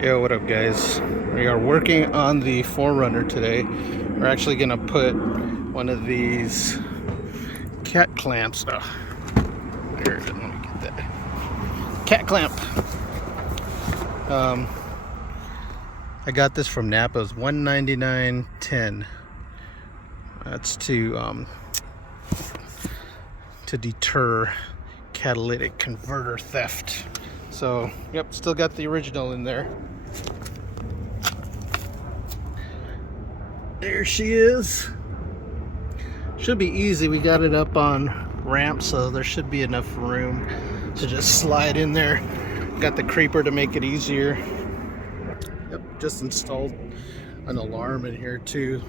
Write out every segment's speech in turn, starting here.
Yo, what up guys? We are working on the 4Runner today. We're actually gonna put one of these cat clamps. Oh, where is it? Let me get that. Cat clamp. I got this from Napa. It's $199.10. That's to deter catalytic converter theft. So, yep, still got the original in there. There she is. Should be easy. We got it up on ramp, so there should be enough room to just slide in there. Got the creeper to make it easier. Yep, just installed an alarm in here too.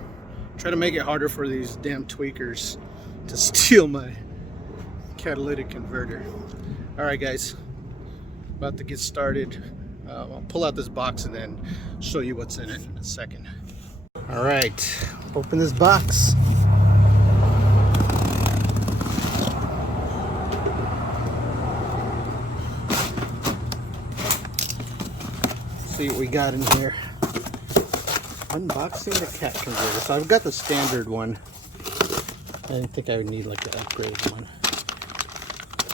Try to make it harder for these damn tweakers to steal my catalytic converter. Alright guys, about to get started. I'll pull out this box and then show you what's in it in a second. Alright, open this box. See what we got in here. Unboxing the cat converter. So I've got the standard one. I didn't think I would need like the upgraded one.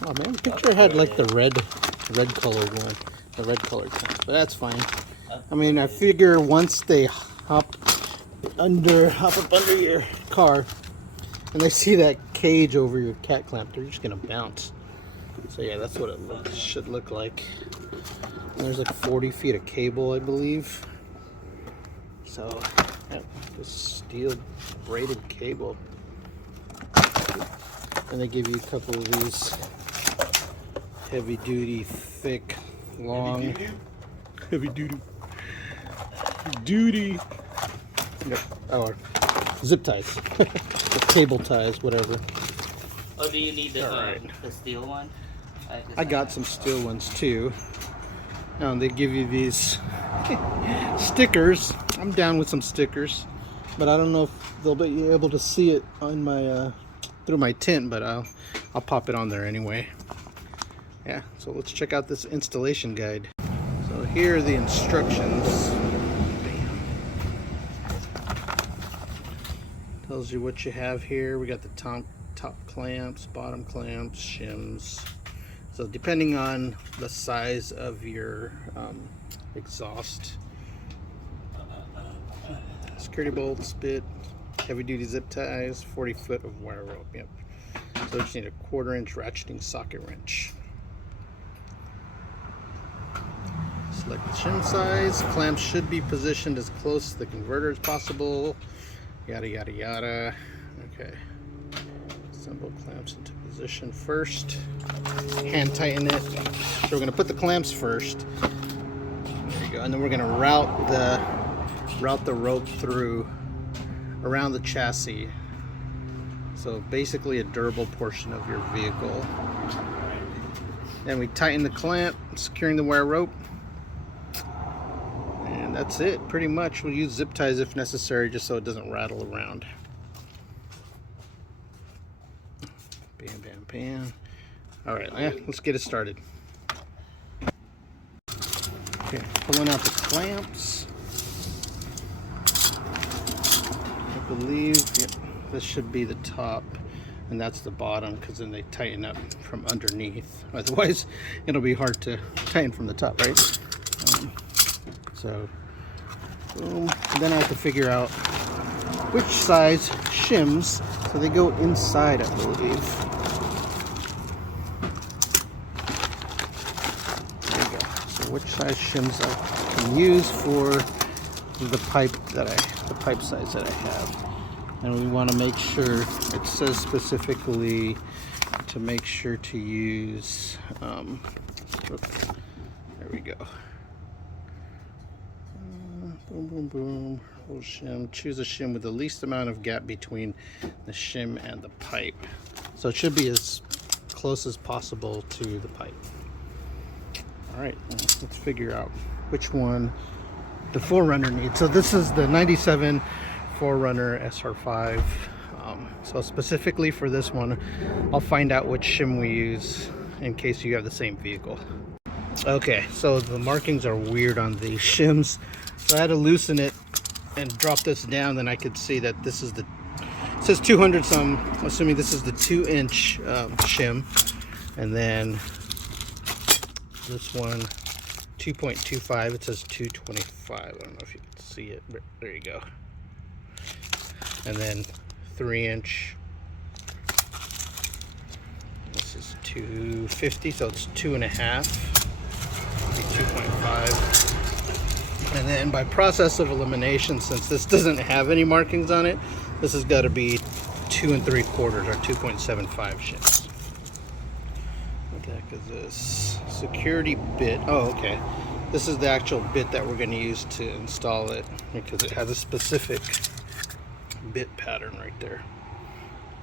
Oh man, the picture had like the red colored one. The red colored one. But that's fine. I mean, I figure once they hop up under your car and they see that cage over your cat clamp, they're just gonna bounce. So yeah, that's what it should look like. And there's like 40 feet of cable, I believe. So yeah, this steel braided cable. And they give you a couple of these heavy duty, thick, long, heavy duty. Yep. Oh, zip ties, cable ties, whatever. Oh, do you need the steel one? I got some steel ones too. And they give you these stickers. I'm down with some stickers, but I don't know if they'll be able to see it on my through my tint, but I'll pop it on there anyway. Yeah, so let's check out this installation guide. So here are the instructions. Bam. Tells you what you have here. We got the top clamps, bottom clamps, shims. So depending on the size of your exhaust, security bolts, bit, heavy duty zip ties, 40 foot of wire rope. Yep. So you just need a 1/4 inch ratcheting socket wrench. Select the shim size. Clamps should be positioned as close to the converter as possible. Yada yada yada. Okay. Assemble clamps into position first. Hand tighten it. So we're going to put the clamps first. There you go. And then we're going to route the rope through around the chassis. So basically a durable portion of your vehicle. Then we tighten the clamp, securing the wire rope. And that's it, pretty much. We'll use zip ties if necessary, just so it doesn't rattle around. Bam, bam, bam. Alright, let's get it started. Okay, pulling out the clamps. I believe this should be the top, and that's the bottom, because then they tighten up from underneath. Otherwise, it'll be hard to tighten from the top, right? So, boom. And then I have to figure out which size shims, so they go inside, I believe. There you go. So which size shims I can use for the pipe size that I have. And we want to make sure, it says specifically to make sure to use, there we go. Boom, boom, boom. Little shim. Choose a shim with the least amount of gap between the shim and the pipe. So it should be as close as possible to the pipe. Alright, let's figure out which one the 4Runner needs. So this is the 97 4Runner SR5. So specifically for this one, I'll find out which shim we use in case you have the same vehicle. Okay, so the markings are weird on the shims. So I had to loosen it and drop this down, then I could see that this is the, it says 200, so I'm assuming this is the 2-inch shim. And then this one, 2.25, it says 225. I don't know if you can see it, but there you go. And then 3-inch. This is 250, so it's 2.5, 2.5. And then by process of elimination, since this doesn't have any markings on it, this has got to be 2 3/4 or 2.75 shims. What the heck is this? Security bit. Oh, okay. This is the actual bit that we're going to use to install it, because it has a specific bit pattern right there.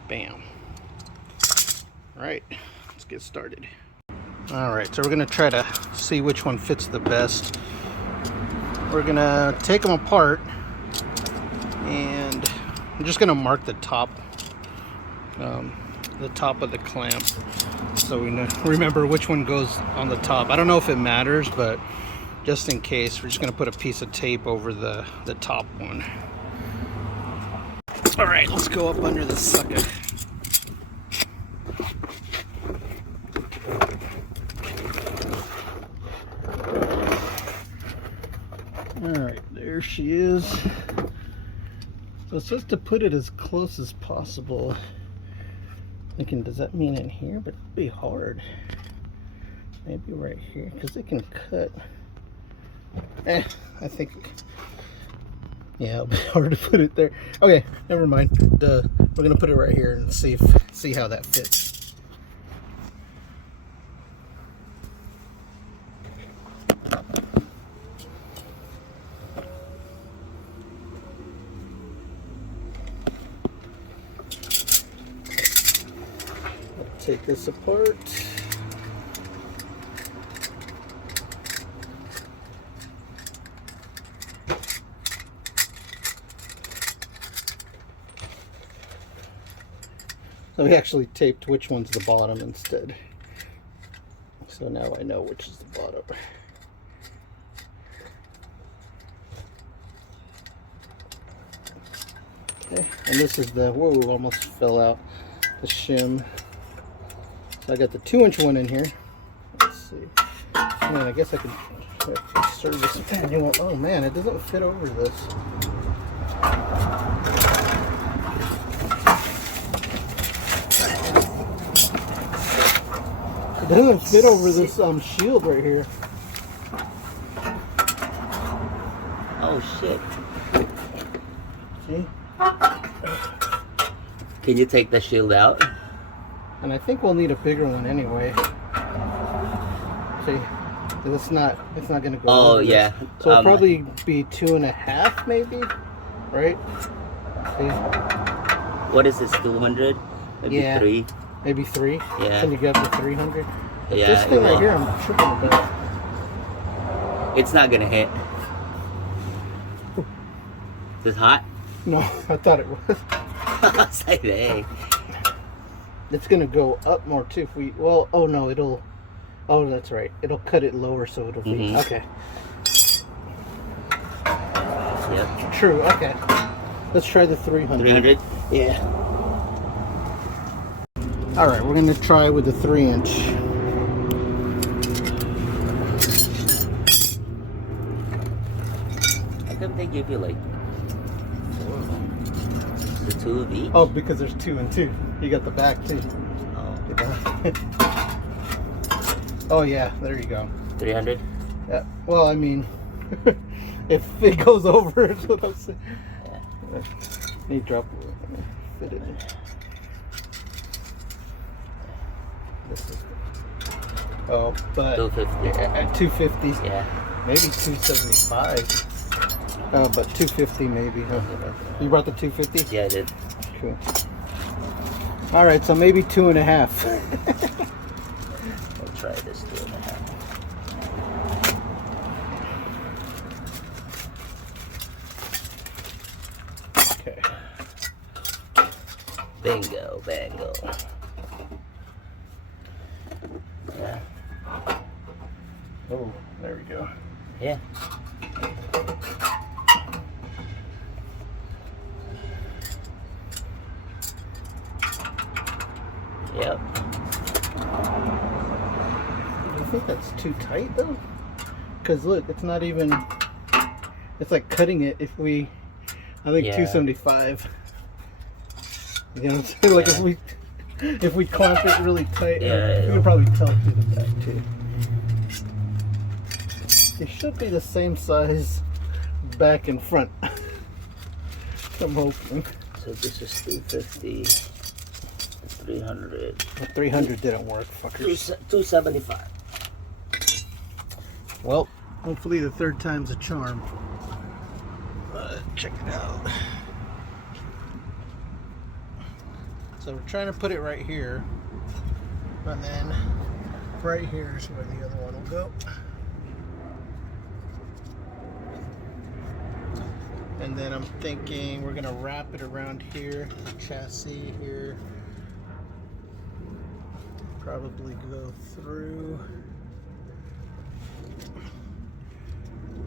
Bam. Alright, let's get started. Alright, so we're going to try to see which one fits the best. We're going to take them apart, and I'm just going to mark the top of the clamp, so we know, remember which one goes on the top. I don't know if it matters, but just in case, we're just going to put a piece of tape over the top one. Alright, let's go up under this sucker. Alright, there she is. So it says to put it as close as possible. Thinking, does that mean in here? But it'd be hard. Maybe right here, because it can cut. I think, yeah, it'll be hard to put it there. Okay, never mind. We're gonna put it right here and see how that fits. Take this apart. So we actually taped which one's the bottom instead. So now I know which is the bottom. Okay, and this is the, whoa, almost fell out, the shim. So I got the 2-inch one in here. Let's see. Man, I guess I could service manual. Oh man, it doesn't fit over this. It doesn't fit over this shield right here. Oh shit. See? Can you take the shield out? And I think we'll need a bigger one anyway. See, it's not gonna go. Oh yeah. This. So it'll probably be 2.5 maybe, right? See? What is this? 200? Maybe yeah. 3. Maybe 3. Yeah. Can you get up to 300? But yeah. This thing right here, I'm tripping about. It's not gonna hit. Is it hot? No, I thought it was. I was like, hey. It's gonna go up more too if we, well, oh no, it'll, oh that's right, it'll cut it lower so it'll be, okay. Yep. True, okay. Let's try the 300. 300? Yeah. Alright, we're gonna try with the 3-inch. How come they give you like 4 of them? The 2 of each? Oh, because there's 2 and 2. You got the back too. Oh. Oh yeah, there you go. 300? Yeah. Well, I mean, if it goes over, it's what I'm saying. Yeah. You drop fit it. This is. Oh, but 250. At 250. Yeah. Maybe 275. But 250 maybe. Huh? You brought the 250? Yeah, I did. Cool. All right, so maybe 2.5. I'll try this 2.5. Okay. Bingo, bango. Yeah. Yeah. Yep. Do you think that's too tight though? Because look, it's not even. It's like cutting it. If we, I think 275. You know what I'm saying? Like if we clamp it really tight, you can probably tell through the back too. It should be the same size back and front. I'm hoping. So this is 250, 300. The 300 didn't work, fuckers. 275. Well, hopefully the third time's a charm. Check it out. So we're trying to put it right here, and then right here is where the other one will go. And then I'm thinking we're gonna wrap it around here, the chassis here. Probably go through.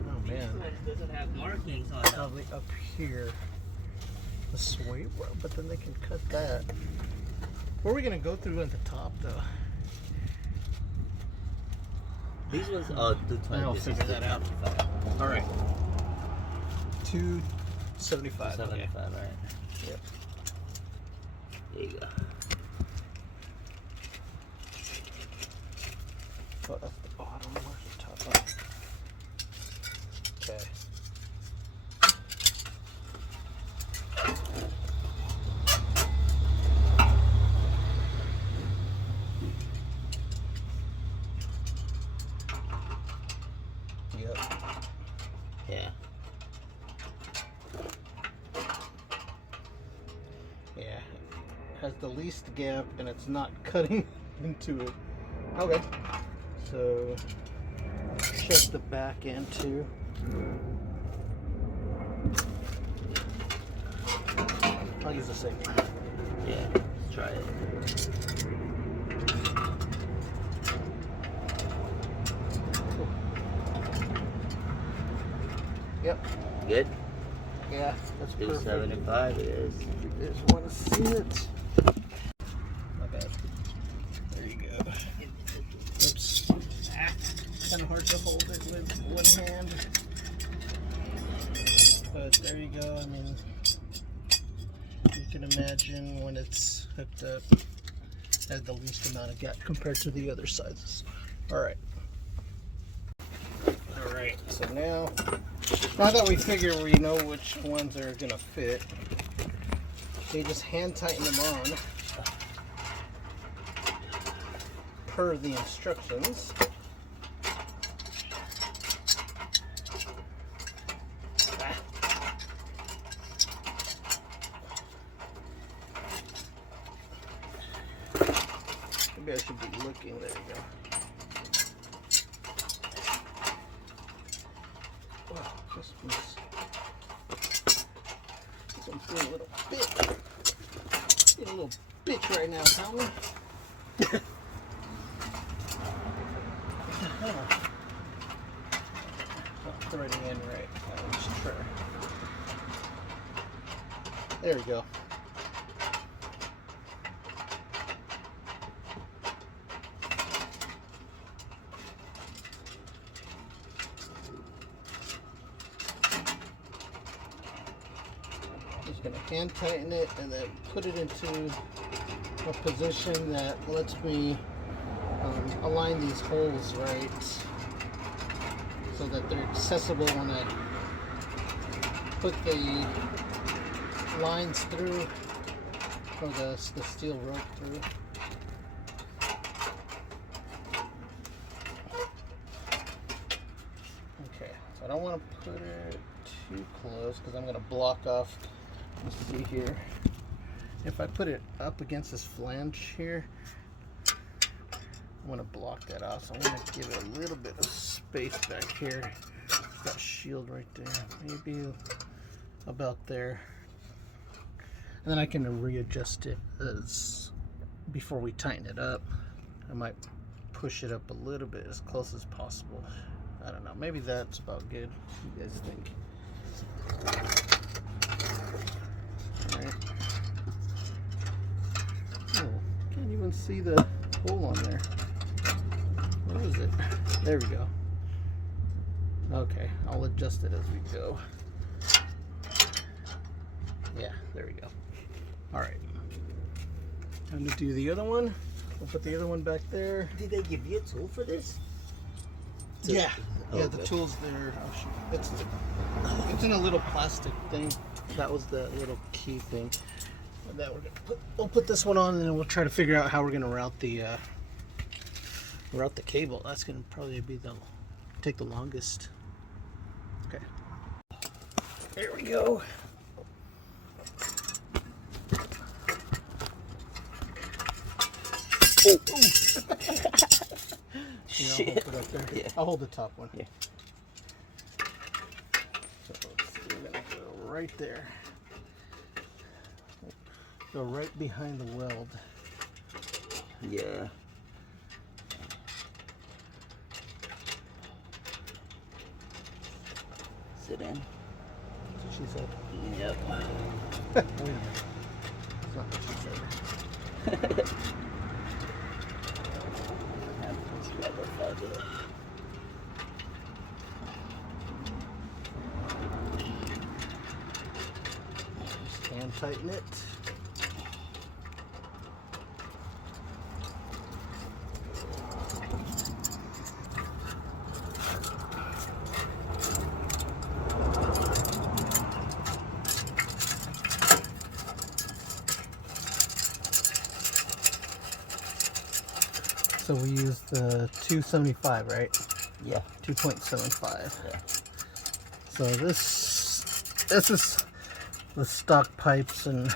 Oh man. It doesn't have markings on it. Probably up here. The sweep, but then they can cut that. Where are we gonna go through at the top though? These ones, oh, 220. I'll figure that out. All right. 275. 275, Okay. right? Yep. There you go. Oh, that's the bottom. Where's the top? Oh. Okay. Yep. Yeah. Yeah. Has the least gap and it's not cutting into it. Okay. So check the back end too. I'll use the same one. Yeah, let's try it. Yep. Good? Yeah, that's perfect. 275 it is. You just want to see it. My bad. There you go. Oops. Kind of hard to hold it with one hand. But there you go. I mean, you can imagine when it's hooked up, has the least amount of gap compared to the other sizes. Alright. Alright, so now that we figure we know which ones are going to fit, you just hand tighten them on per the instructions. Maybe I should be looking. There you go. Oh, this one's being a little bitch right now, Tommy. Threading in right. Let's try. There we go. Just gonna hand tighten it and then put it into a position that lets me align these holes right, so that they're accessible when I put the lines through, or the steel rope through. Okay, so I don't want to put it too close because I'm going to block off. Let's see here. If I put it up against this flange here, I want to block that off, so I'm going to give it a little bit of space back here. That shield right there, maybe about there, and then I can readjust it as before we tighten it up. I might push it up a little bit as close as possible. I don't know. Maybe that's about good. What do you guys think? All right. Oh, can't even see the hole on there. Where is it? There we go. Okay, I'll adjust it as we go. Yeah, there we go. All right. Time to do the other one. We'll put the other one back there. Did they give you a tool for this? Yeah. Oh, Yeah, the okay. tool's there. Oh, shoot. It's in a little plastic thing. That was the little key thing. And that we'll put this one on, and then we'll try to figure out how we're gonna route the cable. That's gonna probably be take the longest. Okay. There we go. Oh. Shit. I'll put it up there. Yeah. I'll hold the top one. Yeah. So let's see, we're gonna go right there. Go right behind the weld. Yeah. Sit in. That's what she said. Yep. Wait a minute. That's not what she said. Just hand tighten it. So we used the 275, right? Yeah. 2.75. Yeah. So this is the stock pipes and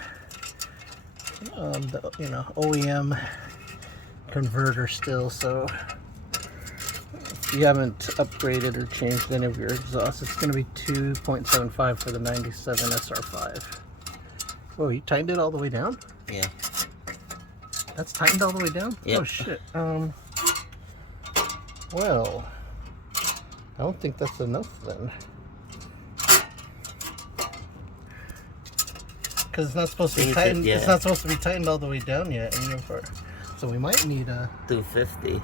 the OEM converter still. So if you haven't upgraded or changed any of your exhausts, it's going to be 2.75 for the 97 SR5. Whoa, you tightened it all the way down? Yeah. That's tightened all the way down? Yep. Oh shit. Well, I don't think that's enough then. Because it's not supposed to be tightened. Yeah. It's not supposed to be tightened all the way down yet. So we might need a. 250.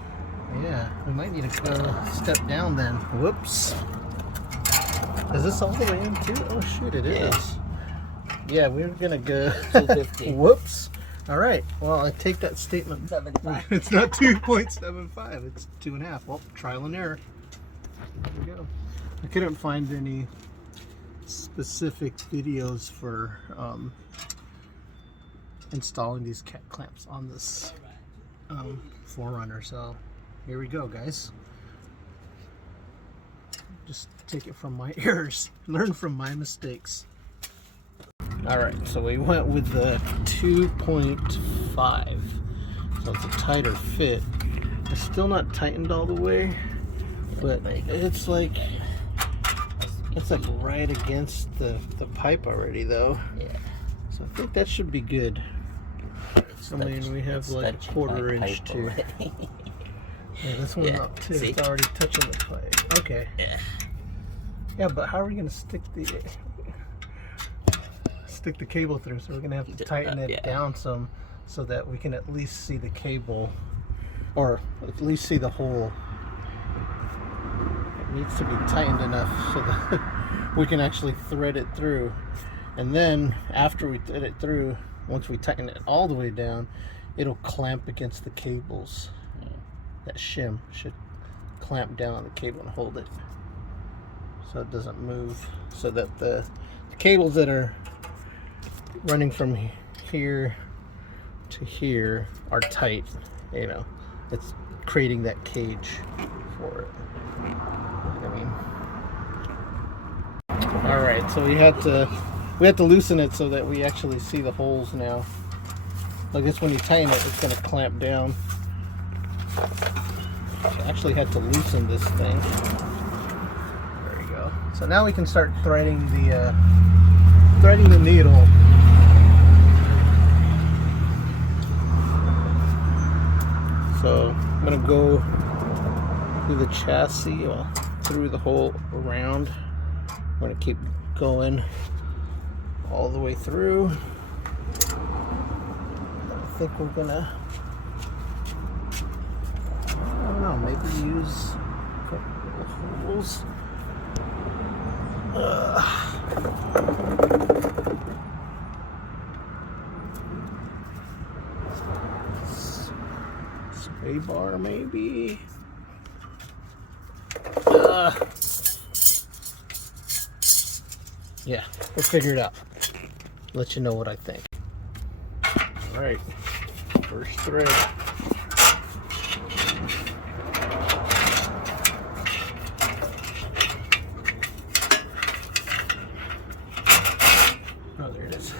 Yeah, we might need to go step down then. Whoops. Is this all the way in too? Oh shit, it is. Yeah, we're gonna go. 250. Whoops. All right. Well, I take that statement. 75. It's not 2.75. It's 2.5. Well, trial and error. There we go. I couldn't find any specific videos for installing these cat clamps on this 4Runner. So here we go, guys. Just take it from my errors. Learn from my mistakes. Alright, so we went with the 2.5, so it's a tighter fit. It's still not tightened all the way, but it's like right against the pipe already though. Yeah. So I think that should be good. I mean, we have like a 1/4 inch too. Yeah, this one's up too. See? It's already touching the pipe. Okay. Yeah. Yeah, but how are we gonna stick the cable through? So we're gonna have to tighten it down some so that we can at least see the cable, or at least see the hole. It needs to be tightened enough so that we can actually thread it through. And then after we thread it through, once we tighten it all the way down, it'll clamp against the cables. That shim should clamp down on the cable and hold it so it doesn't move, so that the cables that are running from here to here are tight. It's creating that cage for it. You know what I mean? All right, so we had to loosen it so that we actually see the holes now. I guess when you tighten it, it's going to clamp down. So I actually had to loosen this thing. There you go. So now we can start threading the needle. So I'm gonna go through the chassis. Well, through the whole round. I'm going to keep going all the way through. I think we're going to, I don't know, maybe use a couple of holes. Spray bar maybe. Yeah, we'll figure it out. Let you know what I think. All right, first thread. Oh, there it is.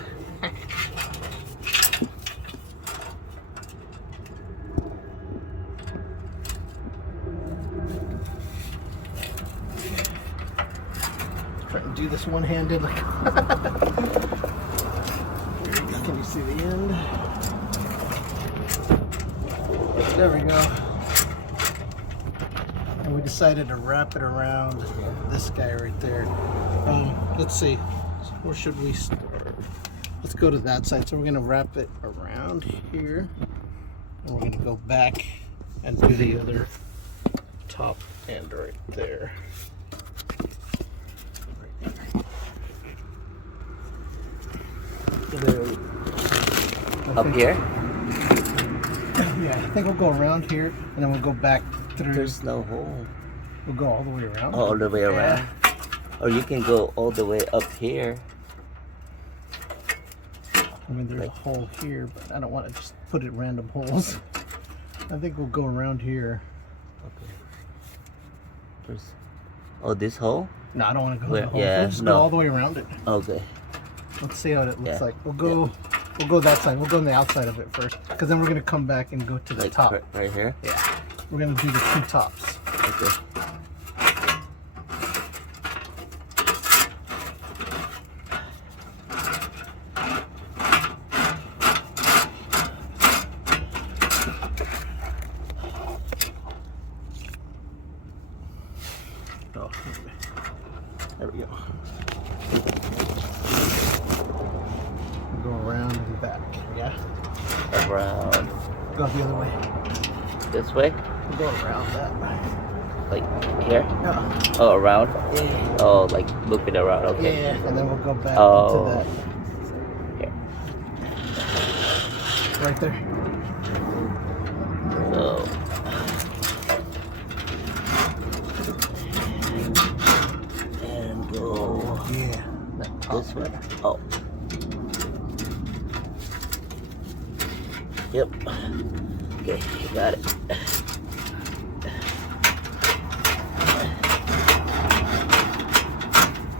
Try and do this one-handed. Like can you see the end? There we go. And we decided to wrap it around this guy right there. Let's see. Where should we start? Let's go to that side. So we're gonna wrap it around here, and we're gonna go back and do the other top end right there. Up here? Yeah, I think we'll go around here, and then we'll go back through. There's no hole. We'll go all the way around. All the way around? Yeah. Or you can go all the way up here. I mean, there's a hole here, but I don't want to just put it random holes. I think we'll go around here. Okay. Oh, this hole? No, I don't want to go Where? in the hole. Yeah, We'll just no. go all the way around it. Okay. Let's see how it looks Yeah. like. We'll go that side. We'll go on the outside of it first, because then we're gonna come back and go to the Like top. right here? Yeah, we're gonna do the two tops. Okay. Oh, there we go. Go around and back. Yeah. Around. Go the other way. This way? We'll go around that way. Like here? Yeah. Oh, around? Yeah. Oh, like looping around. Okay. Yeah, and then we'll go back Oh. into Here. that. Right there. So. And go Yeah. That top this way. right. Oh. Yep. Okay, you got it.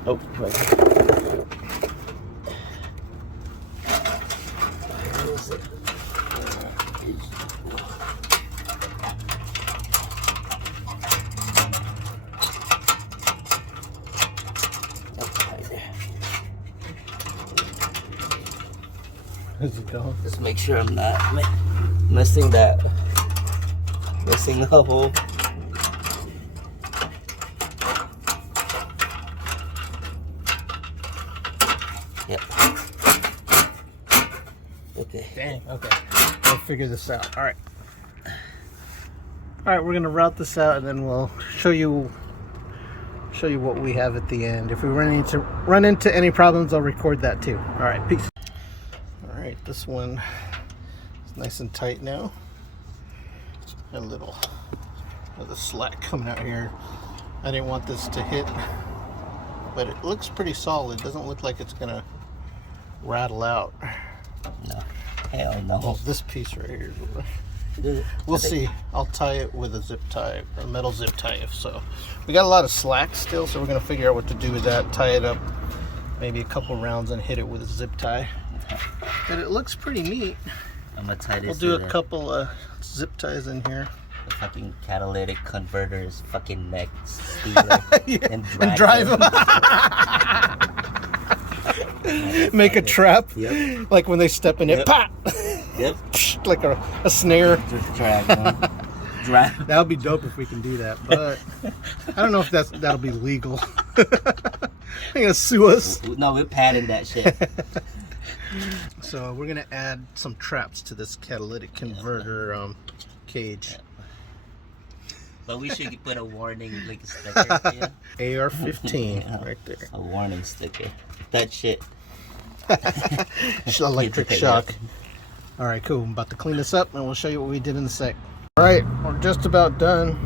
Oh, right. Where is it? Right there. How's it going? Just make sure I'm not missing that. Missing the hole. Yep. Okay. Dang. Okay. We'll figure this out. All right. All right. We're gonna route this out, and then we'll show you what we have at the end. If we run into any problems, I'll record that too. All right. Peace. All right. This one is nice and tight now. A little of the slack coming out here. I didn't want this to hit, but it looks pretty solid. Doesn't look like it's gonna rattle out. No. Hell no. Well, this piece right here. We'll see. I'll tie it with a zip tie, a metal zip tie if so. We got a lot of slack still, so we're gonna figure out what to do with that. Tie it up, maybe a couple rounds, and hit it with a zip tie. But it looks pretty neat. I'm gonna tie this. We'll do to a couple zip ties in here. the fucking catalytic converter's fucking neck stealer Yeah, and and drive him. Make a trap, Yep. like when they step in it, Yep. pop, Yep. like a snare. Just drag him. Drive. That would be dope if we can do that, but I don't know if that'll be legal. They're gonna sue us. No, we're padding that shit. So we're gonna add some traps to this catalytic converter cage. But we should put a warning, like a sticker. Yeah. AR-15 Yeah. right there. A warning sticker. That shit. Electric shock. All right, cool. I'm about to clean this up, and we'll show you what we did in a sec. All right, we're just about done.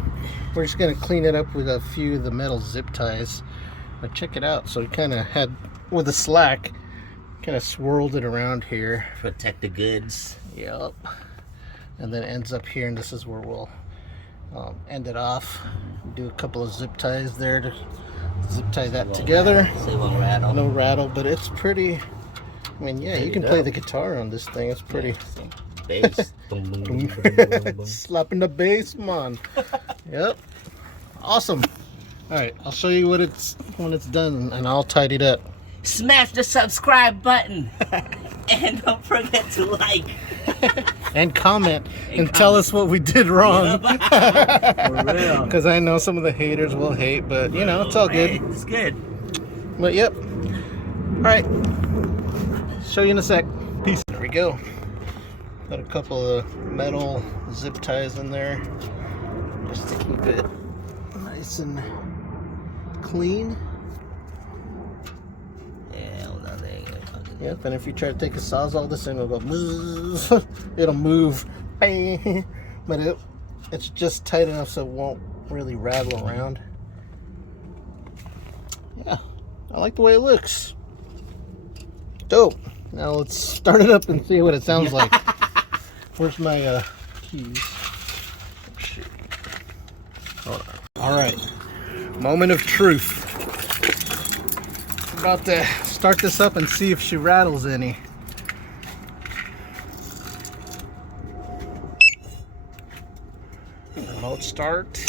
We're just gonna clean it up with a few of the metal zip ties. But check it out. So we kind of had, with the slack, kind of swirled it around here. Protect the goods. Yep. And then it ends up here, and this is where we'll end it off. Do a couple of zip ties there to zip tie that together. So it won't rattle. No rattle, but it's pretty. I mean, yeah, you can play the guitar on this thing. It's pretty. Bass. Slapping the bass, man. Yep. Awesome. All right, I'll show you what it's when it's done, and I'll tidy it up. Smash the subscribe button. And don't forget to like. And comment and tell us what we did wrong. For real. Because I know some of the haters will hate, but you know, it's all good. Hey, it's good. But yep. All right. Show you in a sec. Peace. There we go. Got a couple of metal zip ties in there just to keep it nice and clean. Yeah, hold on there. Yep, and if you try to take a Sawzall, this thing will go bzzz. It'll move. Bang. But it's just tight enough so it won't really rattle around. Yeah, I like the way it looks. Dope. Now let's start it up and see what it sounds like. Where's my keys? Oh, shit. Hold on. All right, moment of truth. About to start this up and see if she rattles any. Remote start.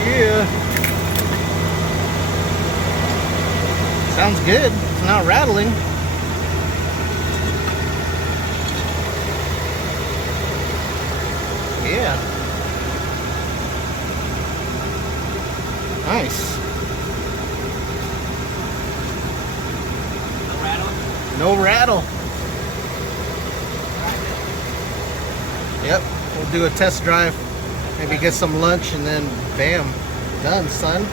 Yeah. Sounds good. It's not rattling. Yeah. Nice. No rattle? No rattle. Yep. We'll do a test drive. Maybe get some lunch and then bam. Done, son.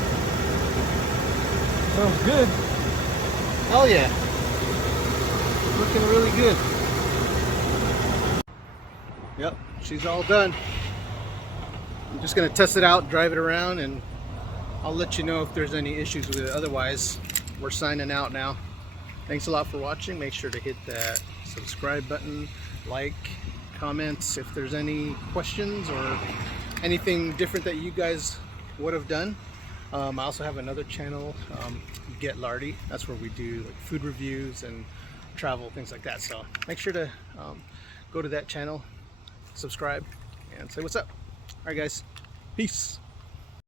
Sounds good. Oh yeah. Looking really good. Yep, she's all done. I'm just gonna test it out, drive it around, and I'll let you know if there's any issues with it. Otherwise, we're signing out now. Thanks a lot for watching. Make sure to hit that subscribe button, like, comments if there's any questions or anything different that you guys would have done. I also have another channel, Get Lardy. That's where we do like food reviews and travel, things like that. So make sure to go to that channel, subscribe, and say what's up. All right, guys. Peace.